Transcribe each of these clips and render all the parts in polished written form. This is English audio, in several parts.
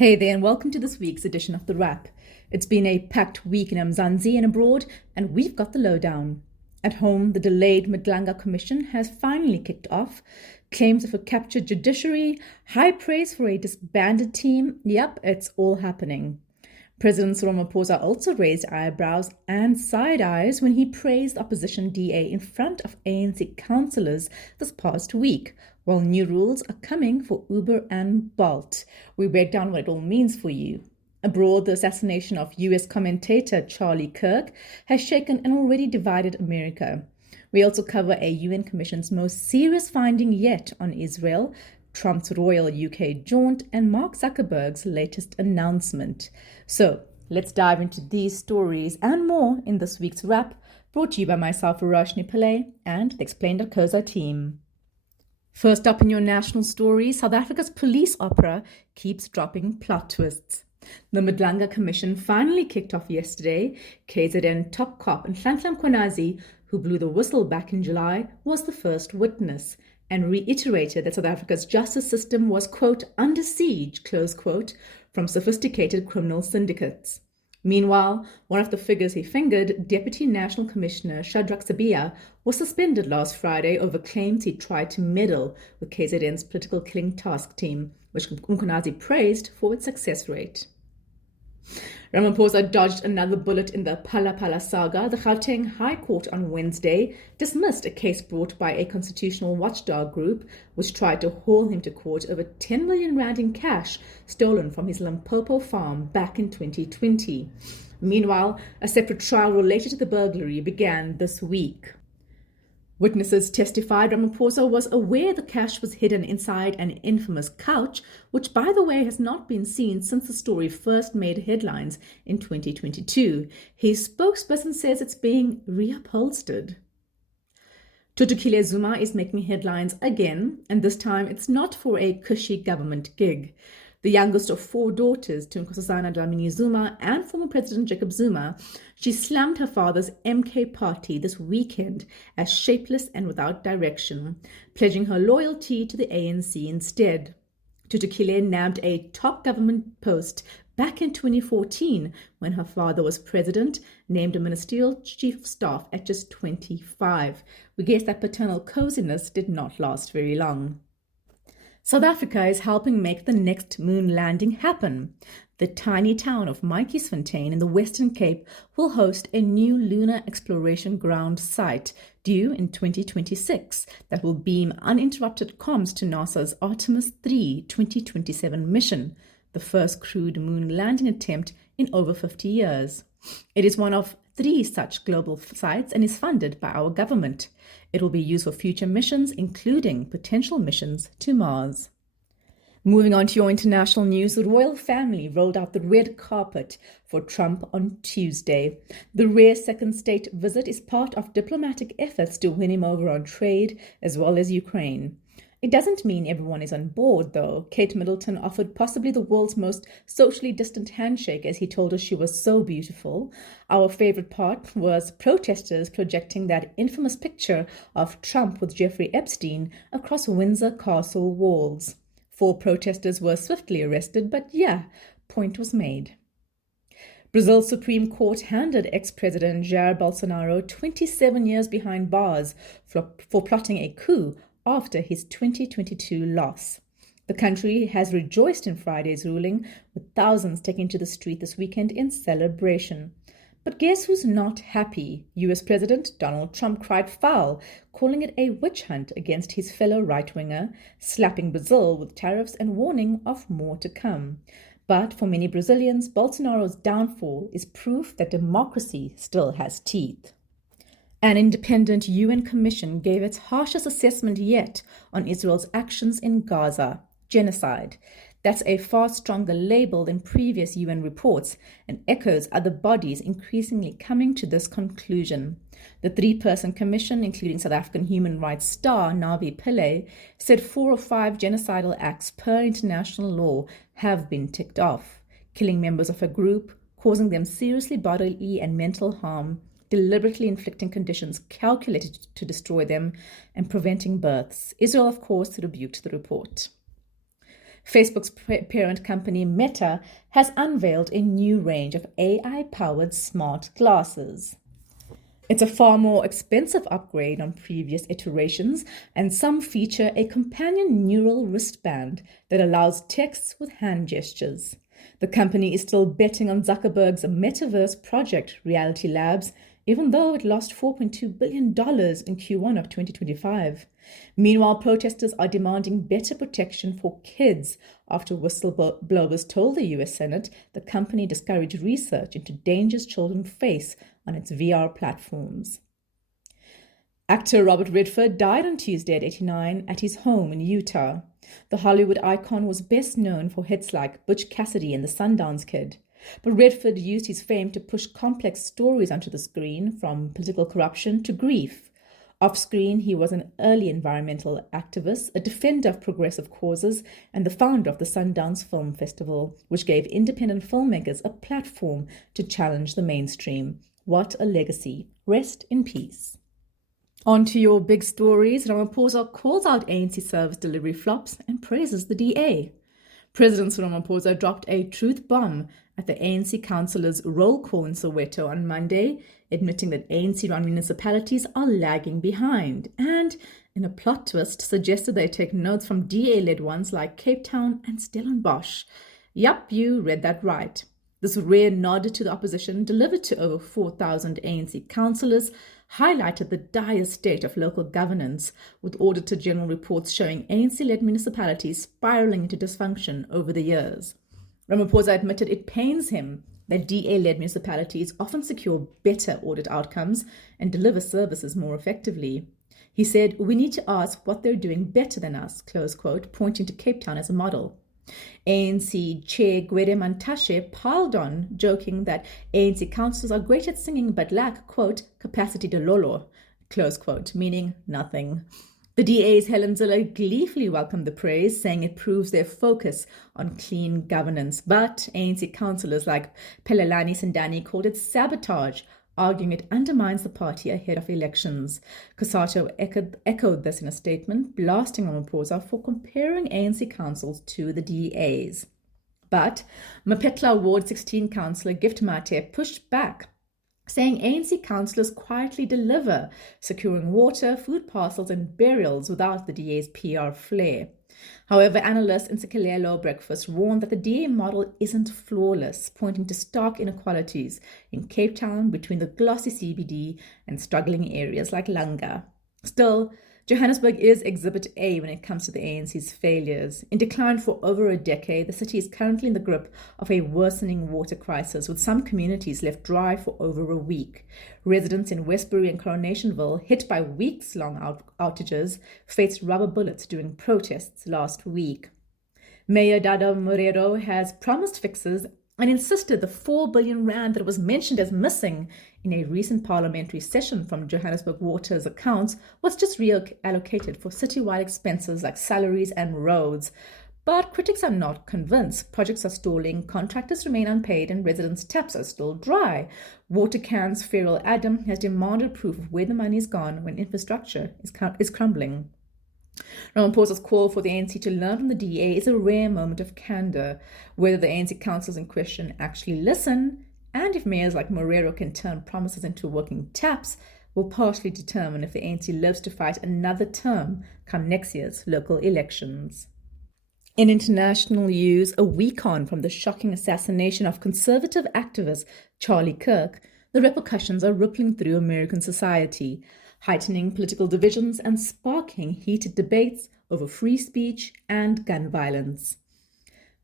Hey there, and welcome to this week's edition of The Wrap. It's been a packed week in Mzansi and abroad, and we've got the lowdown. At home, the delayed Madlanga Commission has finally kicked off. Claims of a captured judiciary, high praise for a disbanded team. Yep, it's all happening. President Cyril Ramaphosa also raised eyebrows and side eyes when he praised opposition DA in front of ANC councillors this past week, while new rules are coming for Uber and Bolt. We break down what it all means for you. Abroad, the assassination of US commentator Charlie Kirk has shaken an already divided America. We also cover a UN Commission's most serious finding yet on Israel, Trump's royal UK jaunt, and Mark Zuckerberg's latest announcement. So let's dive into these stories and more in this week's wrap, brought to you by myself, Verashni Pillay, and the Explain.co team. First up in your national story, South Africa's police opera keeps dropping plot twists. The Madlanga Commission finally kicked off yesterday. KZN top cop Nhlanhla Mkhwanazi, who blew the whistle back in July, was the first witness and reiterated that South Africa's justice system was, quote, under siege, close quote, from sophisticated criminal syndicates. Meanwhile, one of the figures he fingered, Deputy National Commissioner Shadrack Sibiya, was suspended last Friday over claims he tried to meddle with KZN's political killing task team, which Mkhwanazi praised for its success rate. Ramaphosa dodged another bullet in the Phala Phala saga. The Gauteng High Court on Wednesday dismissed a case brought by a constitutional watchdog group which tried to haul him to court over 10 million rand in cash stolen from his Limpopo farm back in 2020. Meanwhile, a separate trial related to the burglary began this week. Witnesses testified Ramaphosa was aware the cash was hidden inside an infamous couch, which, by the way, has not been seen since the story first made headlines in 2022. His spokesperson says it's being reupholstered. Thuthukile Zuma is making headlines again, and this time it's not for a cushy government gig. The youngest of four daughters to Nkosazana Dlamini Zuma and former President Jacob Zuma, she slammed her father's MK party this weekend as shapeless and without direction, pledging her loyalty to the ANC instead. Thuthukile nabbed a top government post back in 2014 when her father was president, named a ministerial chief of staff at just 25. We guess that paternal coziness did not last very long. South Africa is helping make the next moon landing happen. The tiny town of Matjiesfontein in the Western Cape will host a new lunar exploration ground site due in 2026 that will beam uninterrupted comms to NASA's Artemis 3 2027 mission, the first crewed moon landing attempt in over 50 years. It is one of 3 such global sites and is funded by our government. It will be used for future missions, including potential missions to Mars. Moving on to your international news, the royal family rolled out the red carpet for Trump on Tuesday. The rare second state visit is part of diplomatic efforts to win him over on trade as well as Ukraine. It doesn't mean everyone is on board, though. Kate Middleton offered possibly the world's most socially distant handshake as he told her she was so beautiful. Our favorite part was protesters projecting that infamous picture of Trump with Jeffrey Epstein across Windsor Castle walls. 4 protesters were swiftly arrested, but point was made. Brazil's Supreme Court handed ex-President Jair Bolsonaro 27 years behind bars for plotting a coup after his 2022 loss. The country has rejoiced in Friday's ruling, with thousands taking to the street this weekend in celebration. But guess who's not happy? US President Donald Trump cried foul, calling it a witch hunt against his fellow right-winger, slapping Brazil with tariffs and warning of more to come. But for many Brazilians, Bolsonaro's downfall is proof that democracy still has teeth. An independent UN commission gave its harshest assessment yet on Israel's actions in Gaza: genocide. That's a far stronger label than previous UN reports and echoes other bodies increasingly coming to this conclusion. The 3-person commission, including South African human rights star Navi Pillay, said 4 of 5 genocidal acts per international law have been ticked off: killing members of a group, causing them seriously bodily and mental harm, deliberately inflicting conditions calculated to destroy them, and preventing births. Israel, of course, rebuked the report. Facebook's parent company Meta has unveiled a new range of AI-powered smart glasses. It's a far more expensive upgrade on previous iterations, and some feature a companion neural wristband that allows texts with hand gestures. The company is still betting on Zuckerberg's metaverse project, Reality Labs, even though it lost $4.2 billion in Q1 of 2025. Meanwhile, protesters are demanding better protection for kids after whistleblowers told the US Senate the company discouraged research into dangers children face on its VR platforms. Actor Robert Redford died on Tuesday at 89 at his home in Utah. The Hollywood icon was best known for hits like Butch Cassidy and the Sundance Kid. But Redford used his fame to push complex stories onto the screen, from political corruption to grief. Off-screen, he was an early environmental activist, a defender of progressive causes, and the founder of the Sundance Film Festival, which gave independent filmmakers a platform to challenge the mainstream. What a legacy. Rest in peace. On to your big stories. Ramaphosa calls out ANC service delivery flops and praises the DA. President Ramaphosa dropped a truth bomb at the ANC councillors' roll call in Soweto on Monday, admitting that ANC-run municipalities are lagging behind, and, in a plot twist, suggested they take notes from DA-led ones like Cape Town and Stellenbosch. Yup, you read that right. This rare nod to the opposition, delivered to over 4,000 ANC councillors, highlighted the dire state of local governance, with Auditor General reports showing ANC-led municipalities spiralling into dysfunction over the years. Ramaphosa admitted it pains him that DA-led municipalities often secure better audit outcomes and deliver services more effectively. He said, "We need to ask what they're doing better than us," close quote, pointing to Cape Town as a model. ANC Chair Gwede Mantashe piled on, joking that ANC councillors are great at singing but lack, quote, capacity to lolo, close quote, meaning nothing. The DA's Helen Ziller gleefully welcomed the praise, saying it proves their focus on clean governance. But ANC councillors like Pelelani Sindani called it sabotage, arguing it undermines the party ahead of elections. Kusato echoed this in a statement, blasting Ramaphosa for comparing ANC councils to the DAs. But Mapetla Ward 16 councillor Gift Mate pushed back, saying ANC councillors quietly deliver, securing water, food parcels and burials without the DA's PR flair. However, analysts in Sikelelo Breakfast warned that the DA model isn't flawless, pointing to stark inequalities in Cape Town between the glossy CBD and struggling areas like Langa. Still, Johannesburg is Exhibit A when it comes to the ANC's failures. In decline for over a decade, the city is currently in the grip of a worsening water crisis, with some communities left dry for over a week. Residents in Westbury and Coronationville, hit by weeks-long outages, faced rubber bullets during protests last week. Mayor Dada Morero has promised fixes and insisted the 4 billion rand that was mentioned as missing in a recent parliamentary session from Johannesburg Water's accounts was just reallocated for citywide expenses like salaries and roads. But critics are not convinced. Projects are stalling, contractors remain unpaid, and residents' taps are still dry. Watercan's Feral Adam has demanded proof of where the money is gone when infrastructure is crumbling. Ramaphosa's call for the ANC to learn from the DA is a rare moment of candor. Whether the ANC councils in question actually listen, and if mayors like Morero can turn promises into working taps, will partially determine if the ANC lives to fight another term come next year's local elections. In international news, a week on from the shocking assassination of conservative activist Charlie Kirk, the repercussions are rippling through American society, heightening political divisions and sparking heated debates over free speech and gun violence.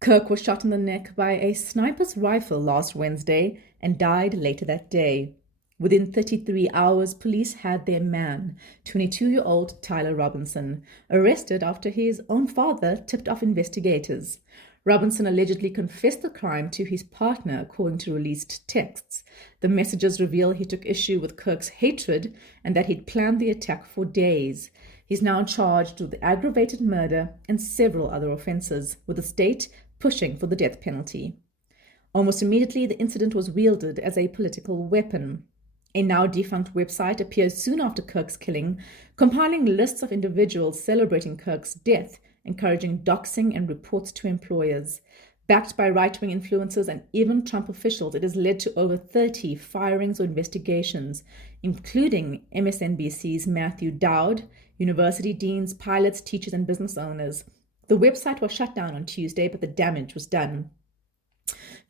Kirk was shot in the neck by a sniper's rifle last Wednesday and died later that day. Within 33 hours, police had their man, 22-year-old Tyler Robinson, arrested after his own father tipped off investigators. Robinson allegedly confessed the crime to his partner, according to released texts. The messages reveal he took issue with Kirk's hatred and that he'd planned the attack for days. He's now charged with aggravated murder and several other offenses, with the state pushing for the death penalty. Almost immediately, the incident was wielded as a political weapon. A now defunct website appeared soon after Kirk's killing, compiling lists of individuals celebrating Kirk's death encouraging doxing and reports to employers. Backed by right-wing influencers and even Trump officials, it has led to over 30 firings or investigations, including MSNBC's Matthew Dowd, university deans, pilots, teachers, and business owners. The website was shut down on Tuesday, but the damage was done.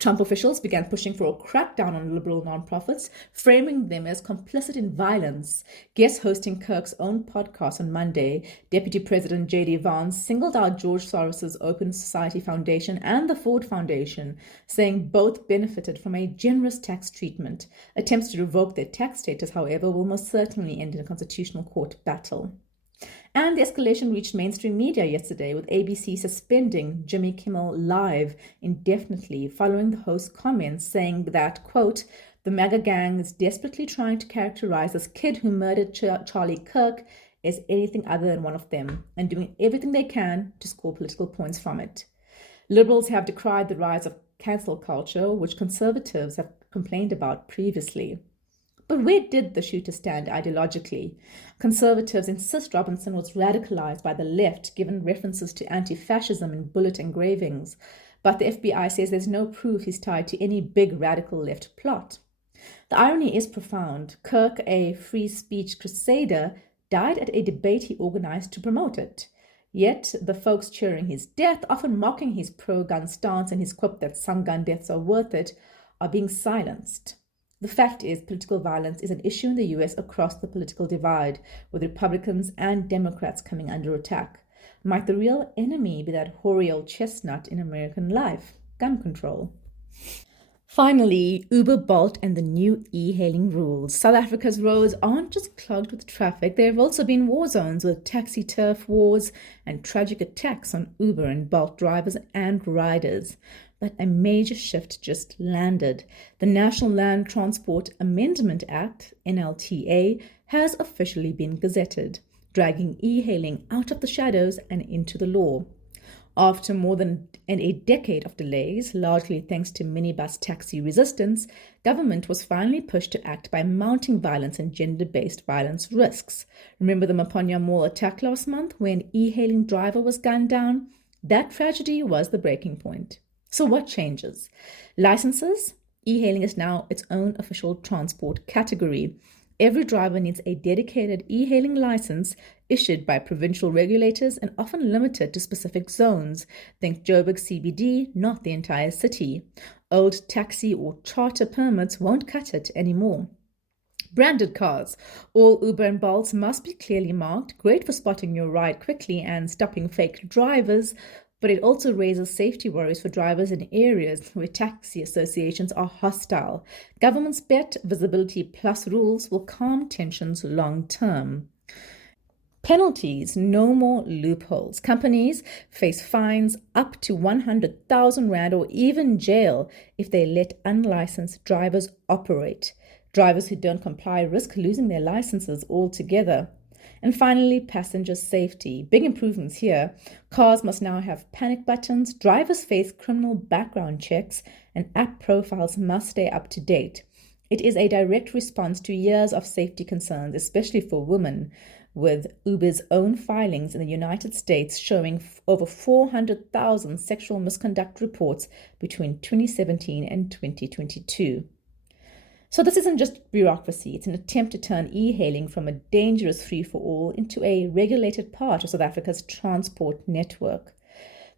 Trump officials began pushing for a crackdown on liberal nonprofits, framing them as complicit in violence. Guest hosting Kirk's own podcast on Monday, Deputy President J.D. Vance singled out George Soros's Open Society Foundation and the Ford Foundation, saying both benefited from a generous tax treatment. Attempts to revoke their tax status, however, will most certainly end in a constitutional court battle. And the escalation reached mainstream media yesterday, with ABC suspending Jimmy Kimmel Live indefinitely following the host's comments saying that, quote, the MAGA gang is desperately trying to characterize this kid who murdered Charlie Kirk as anything other than one of them and doing everything they can to score political points from it. Liberals have decried the rise of cancel culture, which conservatives have complained about previously. But where did the shooter stand ideologically? Conservatives insist Robinson was radicalized by the left, given references to anti-fascism in bullet engravings. But the FBI says there's no proof he's tied to any big radical left plot. The irony is profound. Kirk, a free speech crusader, died at a debate he organized to promote it. Yet the folks cheering his death, often mocking his pro-gun stance and his quip that some gun deaths are worth it, are being silenced. The fact is, political violence is an issue in the US across the political divide, with Republicans and Democrats coming under attack. Might the real enemy be that hoary old chestnut in American life, gun control? Finally, Uber, Bolt, and the new e-hailing rules. South Africa's roads aren't just clogged with traffic. There have also been war zones with taxi turf wars and tragic attacks on Uber and Bolt drivers and riders. But a major shift just landed. The National Land Transport Amendment Act, NLTA, has officially been gazetted, dragging e-hailing out of the shadows and into the law. After more than a decade of delays, largely thanks to minibus taxi resistance, government was finally pushed to act by mounting violence and gender-based violence risks. Remember the Maponya Mall attack last month when an e-hailing driver was gunned down? That tragedy was the breaking point. So what changes? Licenses? E-hailing is now its own official transport category. Every driver needs a dedicated e-hailing license issued by provincial regulators and often limited to specific zones. Think Joburg CBD, not the entire city. Old taxi or charter permits won't cut it anymore. Branded cars. All Uber and Bolts must be clearly marked, great for spotting your ride quickly and stopping fake drivers, but it also raises safety worries for drivers in areas where taxi associations are hostile. Governments bet visibility plus rules will calm tensions long term. Penalties, no more loopholes. Companies face fines up to 100,000 Rand or even jail if they let unlicensed drivers operate. Drivers who don't comply risk losing their licenses altogether. And finally, passenger safety. Big improvements here. Cars must now have panic buttons, drivers face criminal background checks, and app profiles must stay up to date. It is a direct response to years of safety concerns, especially for women, with Uber's own filings in the United States showing over 400,000 sexual misconduct reports between 2017 and 2022. So this isn't just bureaucracy, it's an attempt to turn e-hailing from a dangerous free-for-all into a regulated part of South Africa's transport network.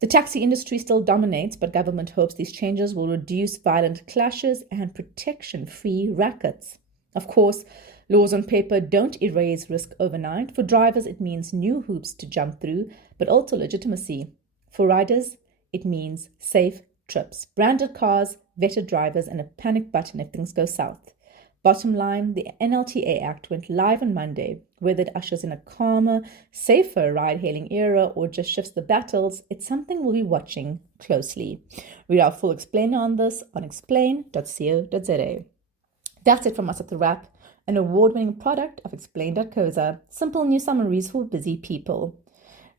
The taxi industry still dominates, but government hopes these changes will reduce violent clashes and protection-free rackets. Of course, laws on paper don't erase risk overnight. For drivers, it means new hoops to jump through, but also legitimacy. For riders, it means safe trips, branded cars, vetted drivers, and a panic button if things go south. Bottom line, the NLTA Act went live on Monday. Whether it ushers in a calmer, safer ride-hailing era or just shifts the battles, it's something we'll be watching closely. Read our full explainer on this on explain.co.za. That's it from us at The Wrap, an award-winning product of explain.co.za, simple news summaries for busy people.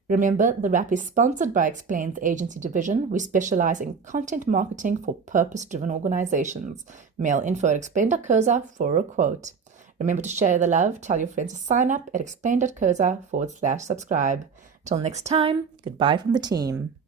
Remember, The Wrap is sponsored by Explain's agency division. We specialize in content marketing for purpose-driven organizations. Mail info at explain.co.za for a quote. Remember to share the love. Tell your friends to sign up at explain.co.za/subscribe. Till next time, goodbye from the team.